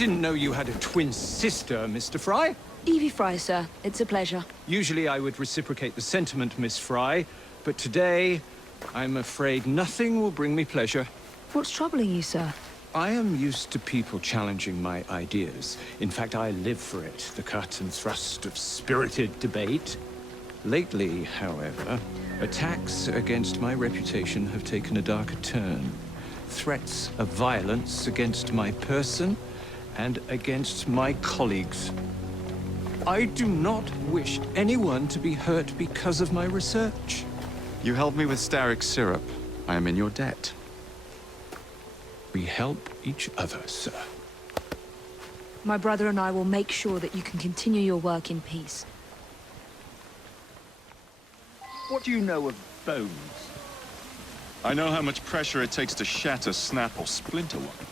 didn't know you had a twin sister, Mr. Frye. Evie Frye, sir. It's a pleasure. Usually I would reciprocate the sentiment, Miss Frye, but today, I'm afraid nothing will bring me pleasure. What's troubling you, sir? I am used to people challenging my ideas. In fact, I live for it, the cut and thrust of spirited debate. Lately, however, attacks against my reputation have taken a darker turn. Threats of violence against my person and against my colleagues. I do not wish anyone to be hurt because of my research. You helped me with Starrick syrup. I am in your debt. We help each other, sir. My brother and I will make sure that you can continue your work in peace. What do you know of bones? I know how much pressure it takes to shatter, snap, or splinter one.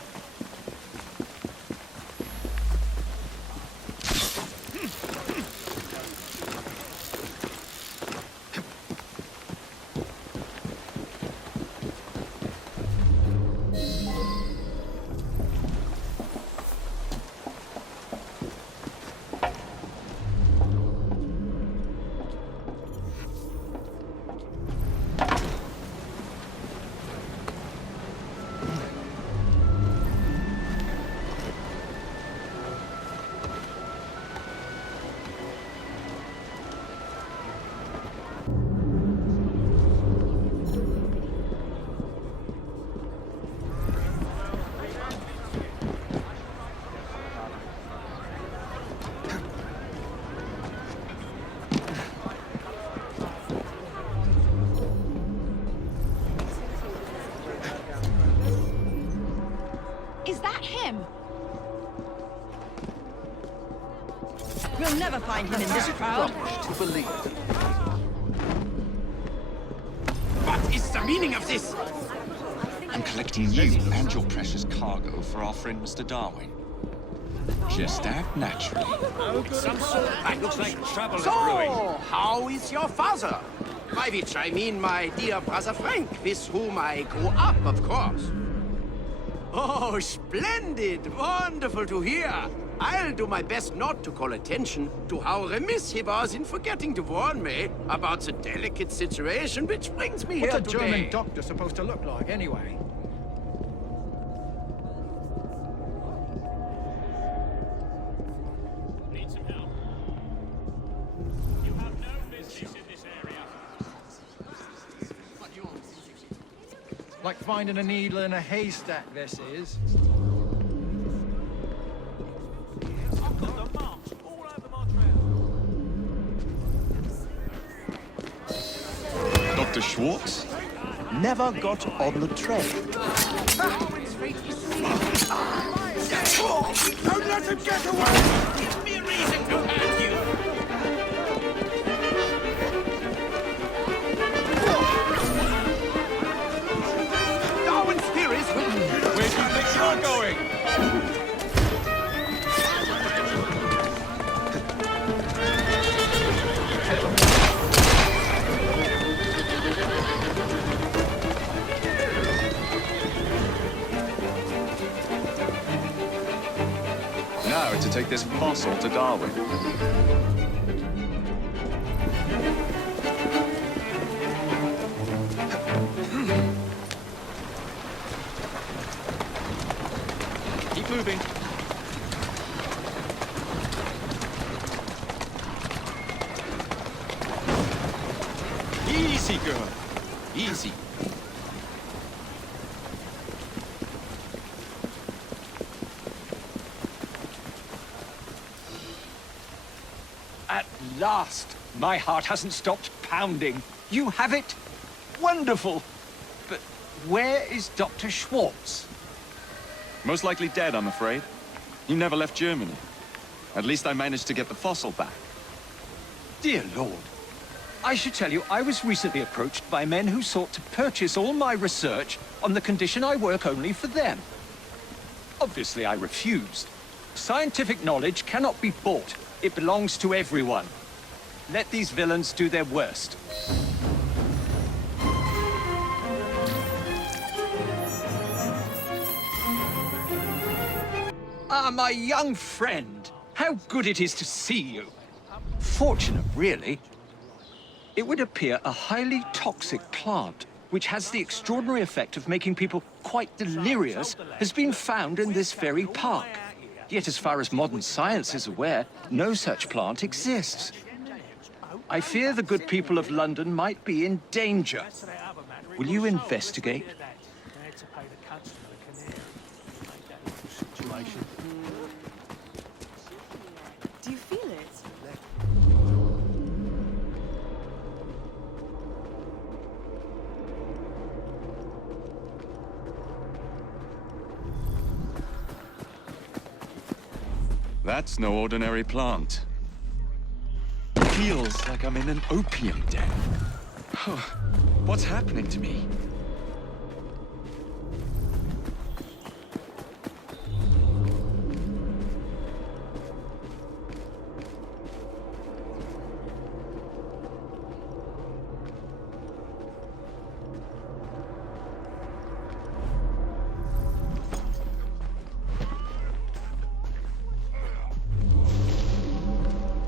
Is that him? We'll never find him in this crowd. To believe. What is the meaning of this? I'm collecting you and your precious cargo for our friend Mr. Darwin. Just act naturally. Some sort of... looks like trouble is brewing. So, how is your father? By which I mean my dear brother Frank, with whom I grew up, of course. Oh, splendid! Wonderful to hear! I'll do my best not to call attention to how remiss he was in forgetting to warn me about the delicate situation which brings me here What's a today. German doctor supposed to look like, anyway? Need some help? You have no business in this area. Like finding a needle in a haystack, this is. I've got the marks all over Montreal. Dr. Schwartz? Never got on the train. Don't let him get away! Give me a reason to hurt you! Darwin's theories will... Where do you think you're going? Now to take this fossil to Darwin. Keep moving. Easy, girl. Easy. At last! My heart hasn't stopped pounding. You have it? Wonderful! But where is Dr. Schwartz? Most likely dead, I'm afraid. He never left Germany. At least I managed to get the fossil back. Dear Lord. I should tell you, I was recently approached by men who sought to purchase all my research on the condition I work only for them. Obviously, I refused. Scientific knowledge cannot be bought. It belongs to everyone. Let these villains do their worst. Ah, my young friend. How good it is to see you. Fortunate, really. It would appear a highly toxic plant, which has the extraordinary effect of making people quite delirious, has been found in this very park. Yet as far as modern science is aware, no such plant exists. I fear the good people of London might be in danger. Will you investigate? Do you feel it? That's no ordinary plant. Feels like I'm in an opium den. What's happening to me?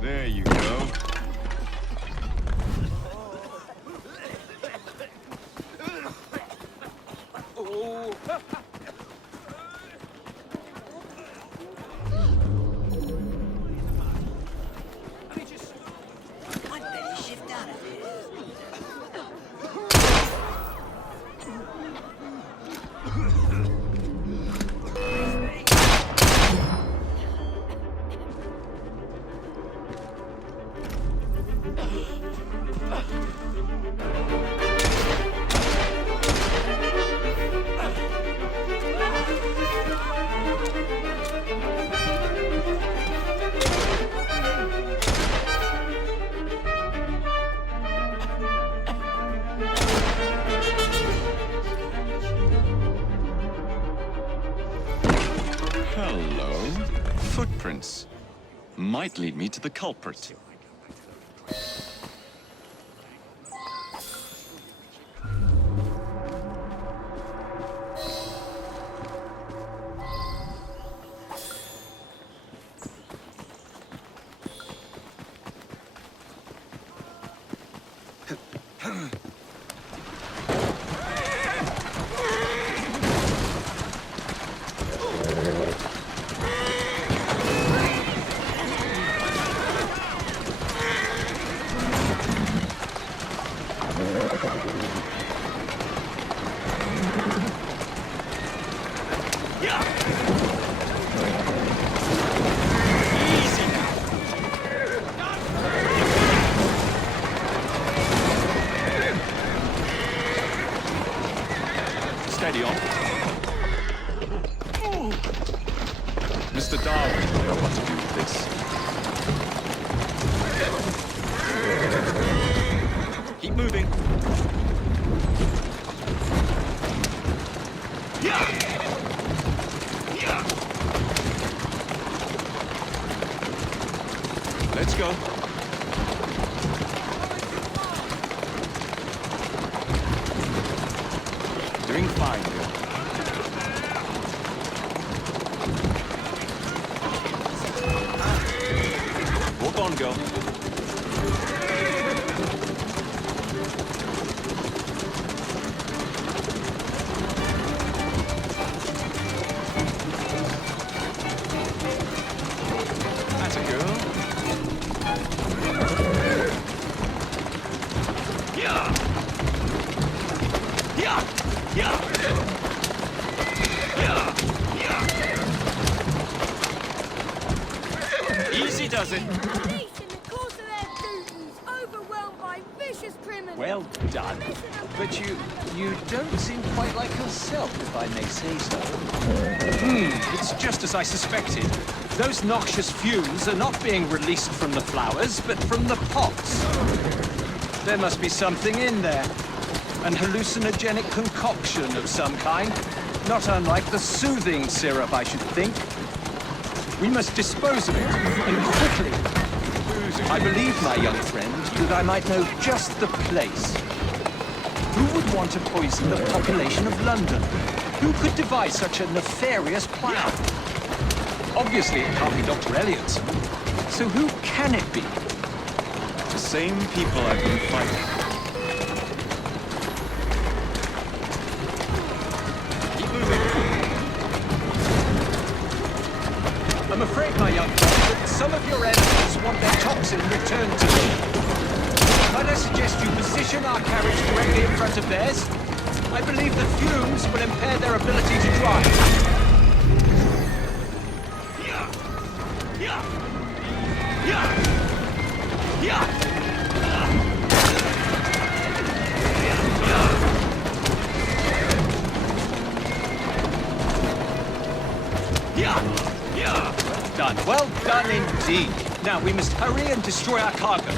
There you go. Hello. Footprints. Might lead me to the culprit. Steady on. Mr. Darwin will know what to do with this. Keep moving. Let's go. Doing fine, girl. Walk on, girl. That's a girl. Yeah. Yeah. Yeah. Yeah. Yeah. Easy does it. Police in the course of their duties, overwhelmed by vicious criminals. Well done. But you don't seem quite like yourself, if I may say so. It's just as I suspected. Those noxious fumes are not being released from the flowers, but from the pots. There must be something in there. An hallucinogenic concoction of some kind. Not unlike the soothing syrup, I should think. We must dispose of it, and quickly. I believe, my young friend, that I might know just the place. Who would want to poison the population of London? Who could devise such a nefarious plan? Obviously, it can't be Dr. Elliot's. So who can it be? The same people I've been fighting. Keep moving. I'm afraid, my young friend, that some of your enemies want their toxin returned to them. Might I suggest you position our carriage directly in front of theirs? I believe the fumes will impair their ability to drive. Well done. Well done indeed. Now we must hurry and destroy our cargo.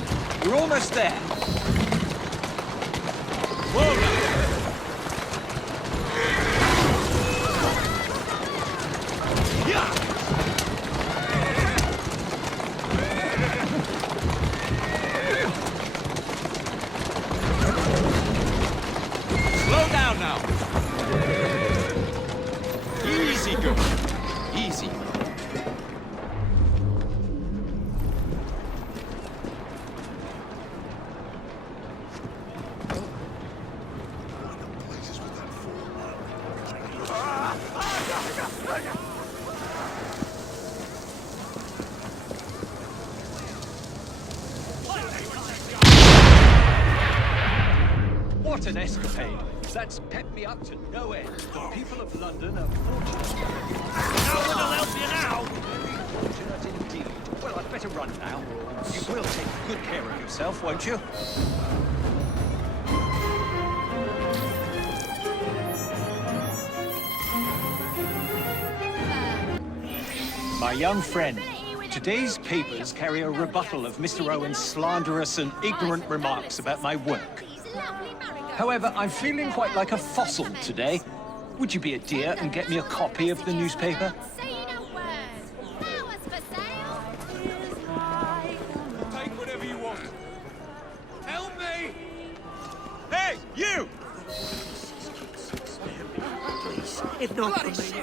We're almost there. Whoa now. Slow down now. Easy, girl. Easy. What an escapade! That's pepped me up to no end. The people of London are fortunate. No one will help you now! Very fortunate indeed. Well, I'd better run now. You will take good care of yourself, won't you? My young friend, today's papers carry a rebuttal of Mr. Owen's slanderous and ignorant remarks about my work. However, I'm feeling quite like a fossil today. Would you be a dear and get me a copy of the newspaper? Take whatever you want. Help me! Hey, you! If not for me.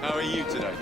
How are you today?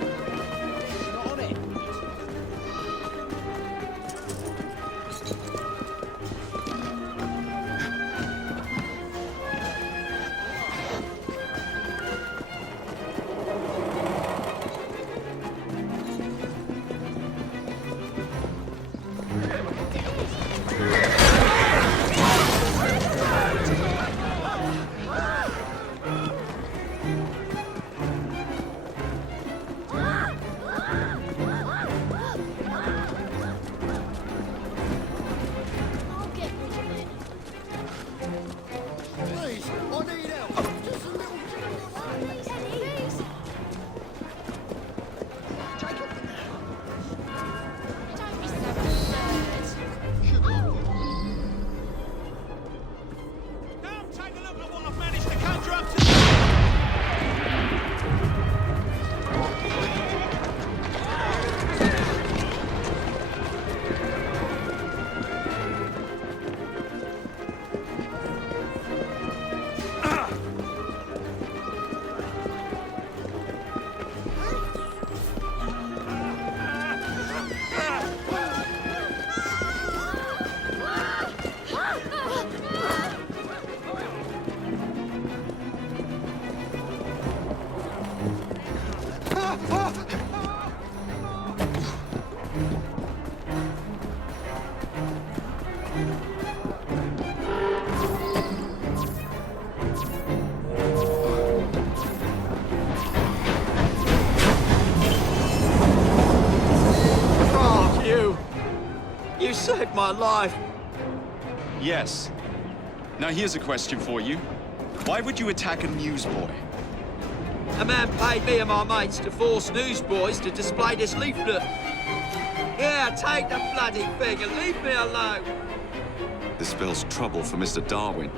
You saved my life. Yes. Now here's a question for you. Why would you attack a newsboy? A man paid me and my mates to force newsboys to display this leaflet. Yeah, take the bloody thing and leave me alone. This spells trouble for Mr. Darwin.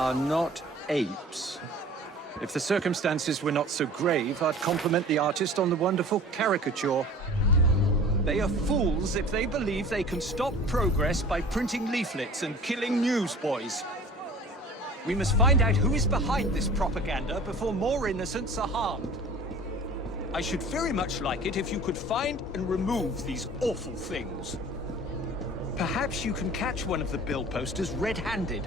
are not apes. If the circumstances were not so grave, I'd compliment the artist on the wonderful caricature. They are fools if they believe they can stop progress by printing leaflets and killing newsboys. We must find out who is behind this propaganda before more innocents are harmed. I should very much like it if you could find and remove these awful things. Perhaps you can catch one of the bill posters red-handed.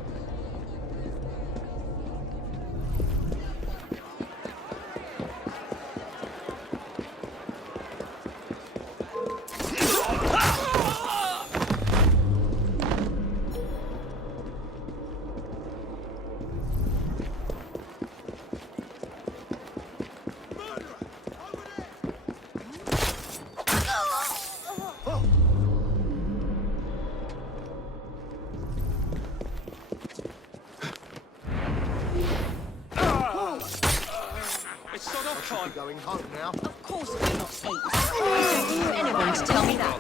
Going home now. Of course we're not apes. I don't need anyone to tell me that.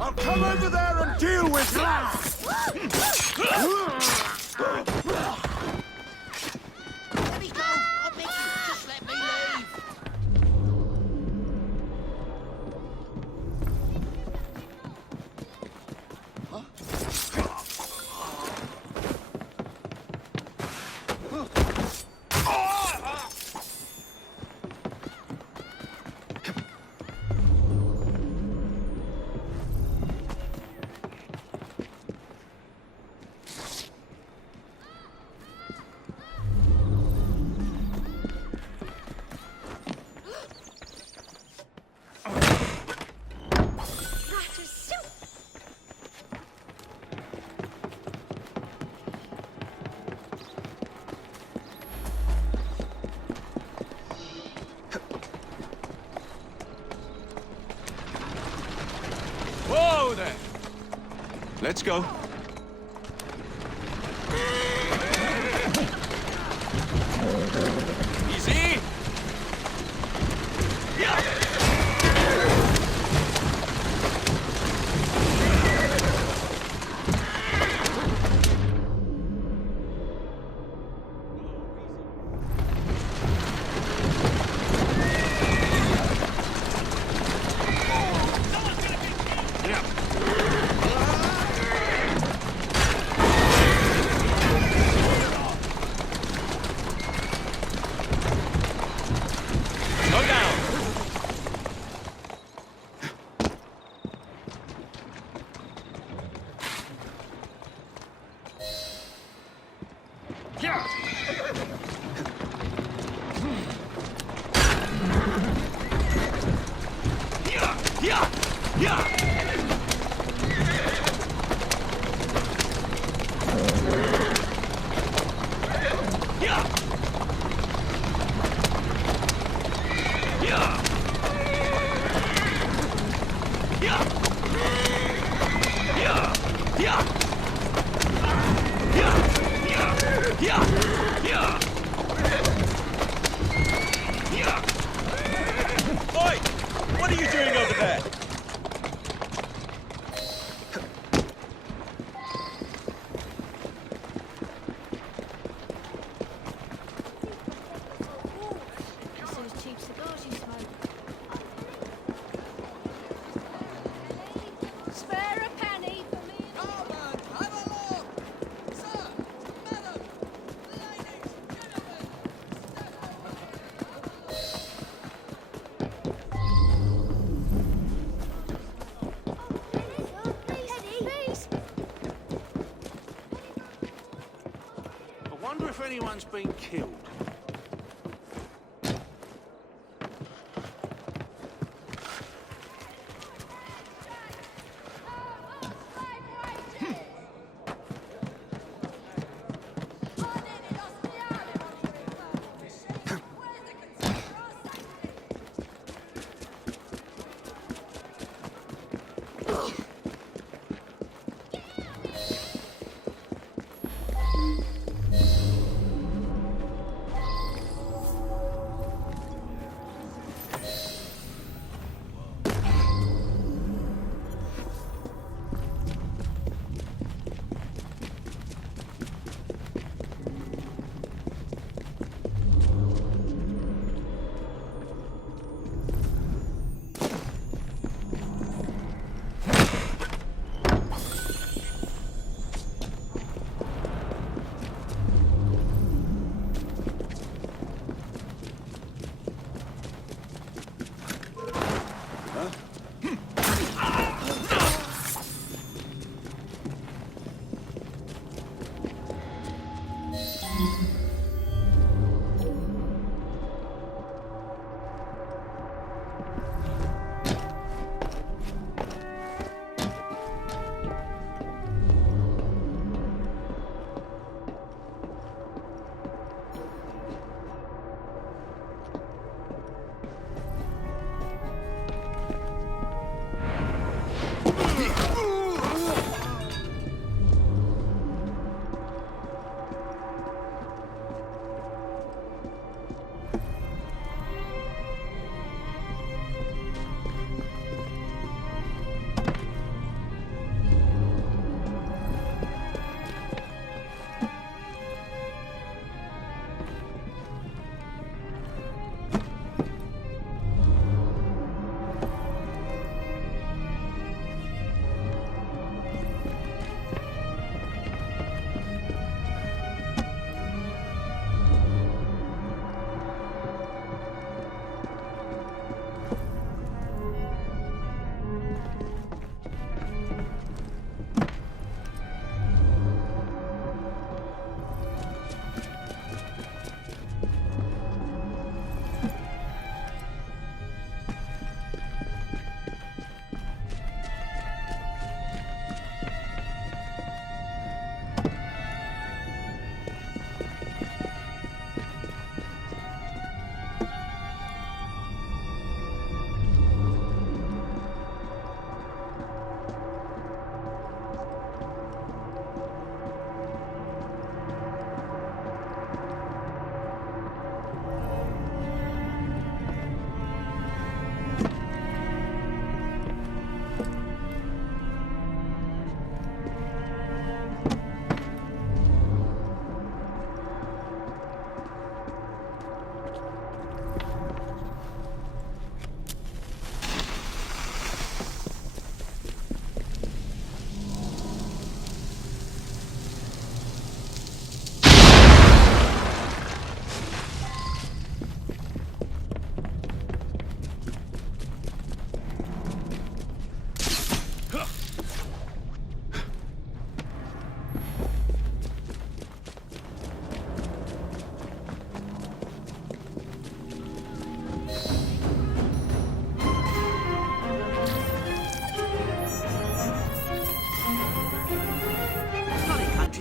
I'll come over there and deal with that! Let me go! I beg you, just let me leave! Whoa there! Let's go. Easy! anyone's been killed.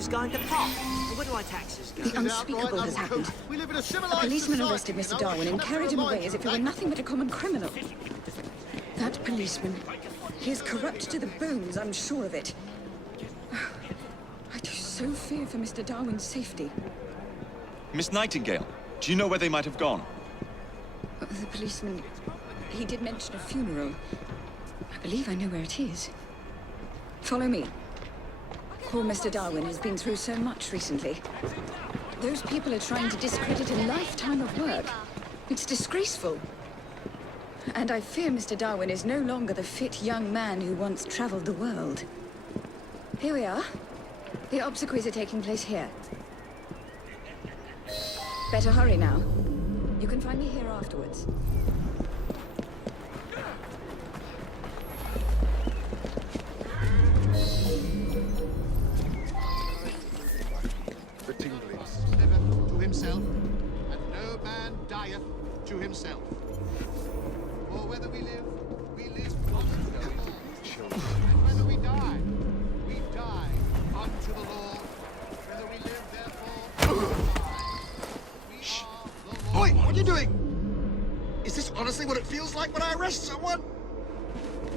Going to pop. Where do our taxes go? The unspeakable has happened. A policeman arrested Mr. Darwin and carried him away as if he were nothing but a common criminal. That policeman, he is corrupt to the bones, I'm sure of it. I do so fear for Mr. Darwin's safety. Miss Nightingale, do you know where they might have gone? The policeman, he did mention a funeral. I believe I know where it is. Follow me. Poor Mr. Darwin has been through so much recently. Those people are trying to discredit a lifetime of work. It's disgraceful. And I fear Mr. Darwin is no longer the fit young man who once traveled the world. Here we are. The obsequies are taking place here. Better hurry now. You can find me here afterwards. The tinglings. dieth to himself. For whether we live unto the Lord. And whether we die unto the Lord. Whether we live, therefore, we are the Lord. Oi, what are you doing? Is this honestly what it feels like when I arrest someone?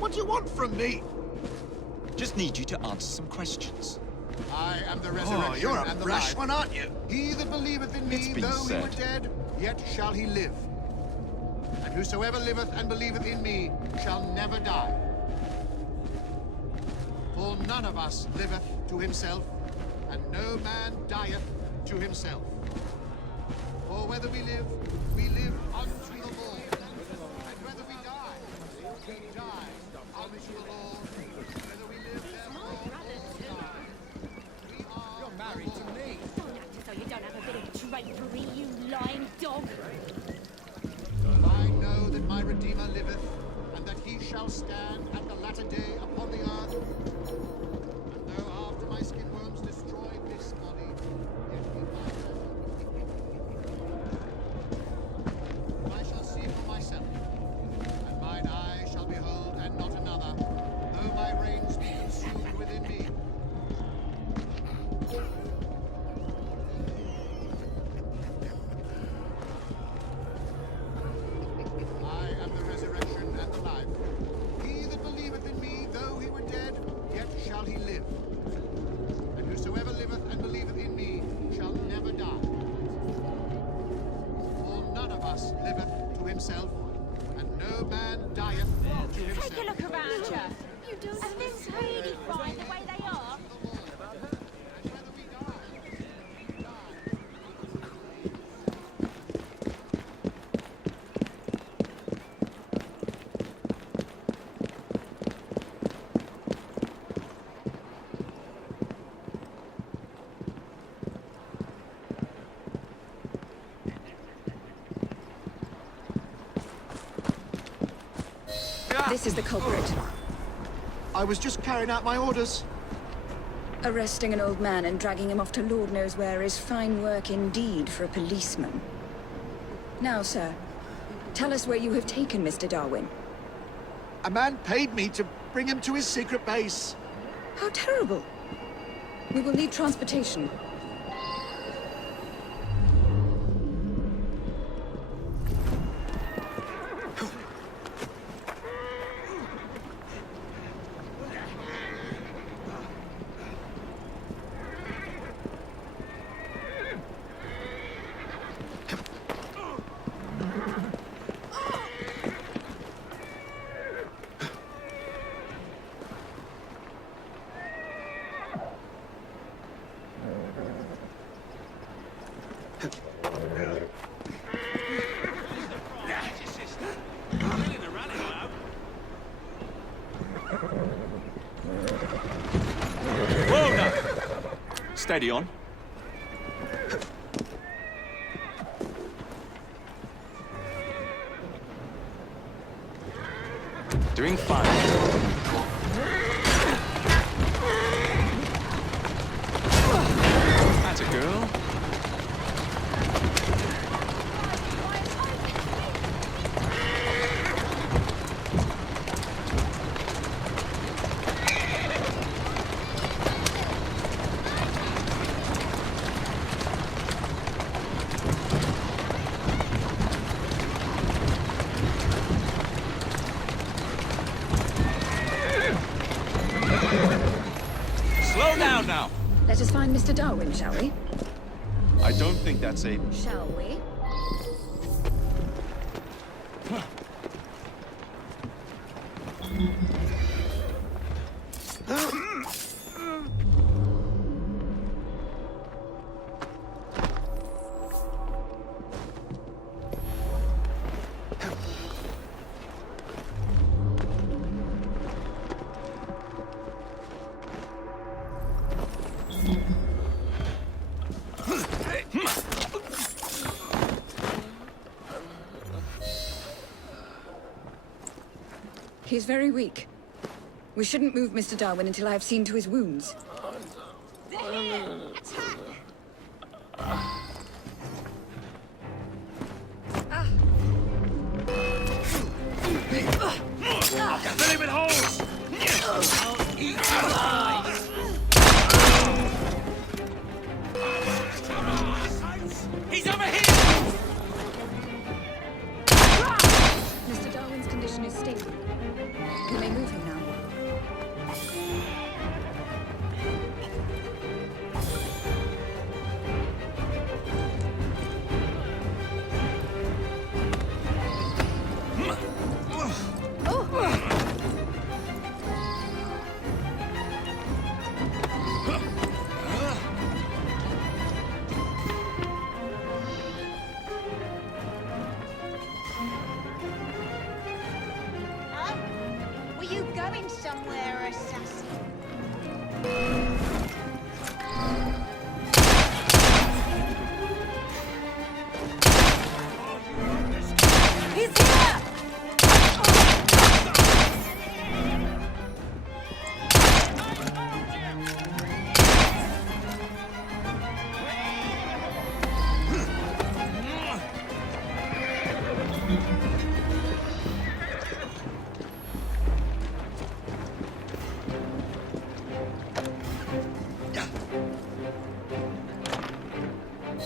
What do you want from me? Just need you to answer some questions. I am the resurrection Oh, you're a and the brash life. one, aren't you? He that believeth in It's me, been though he were said. dead, yet shall he live. And whosoever liveth and believeth in me shall never die. For none of us liveth to himself, and no man dieth to himself. For whether we live unto the Lord. And whether we die unto the Lord. Whether we live, therefore, or die. We are You're married to me. Don't act as though you don't have a bit of drapery, you lying dog. I know that my Redeemer liveth, and that he shall stand at the latter day upon the earth. And though after my skin worms destroy this body, yet in my I shall see for myself, and mine eye shall behold, and not another, though my reins be consumed within me. I am the resurrection and the life. He that believeth in me, though he were dead, yet shall he live. And whosoever liveth and believeth in me shall never die. For none of us liveth to himself, and no man dieth to himself. Take a look around you. Are things really fine the way they are? This is the culprit. I was just carrying out my orders. Arresting an old man and dragging him off to Lord knows where is fine work indeed for a policeman. Now, sir, tell us where you have taken Mr. Darwin. A man paid me to bring him to his secret base. How terrible. We will need transportation. Whoa, now! Steady on. Doing fine. That's a girl. Slow down now. Let us find Mr. Darwin, shall we? I don't think that's a... Shall we? He's very weak. We shouldn't move Mr. Darwin until I have seen to his wounds. Ah. is stated. You may move him now. Were you going somewhere, assassin? He's here!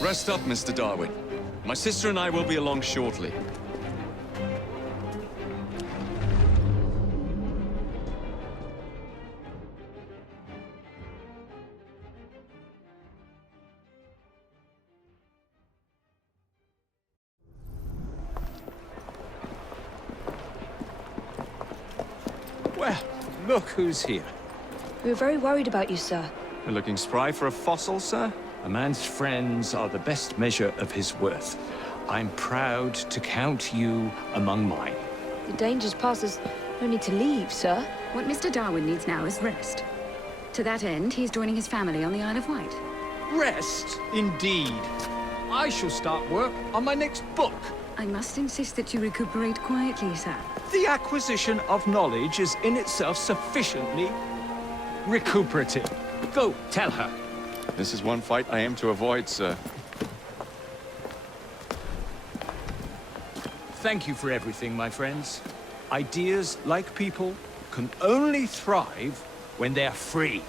Rest up, Mr. Darwin. My sister and I will be along shortly. Well, look who's here. We were very worried about you, sir. You're looking spry for a fossil, sir? A man's friends are the best measure of his worth. I'm proud to count you among mine. The danger's past. There's no need to leave, sir. What Mr. Darwin needs now is rest. To that end, he's joining his family on the Isle of Wight. Rest, indeed. I shall start work on my next book. I must insist that you recuperate quietly, sir. The acquisition of knowledge is in itself sufficiently recuperative. Go, tell her. This is one fight I aim to avoid, sir. Thank you for everything, my friends. Ideas, like people, can only thrive when they're free.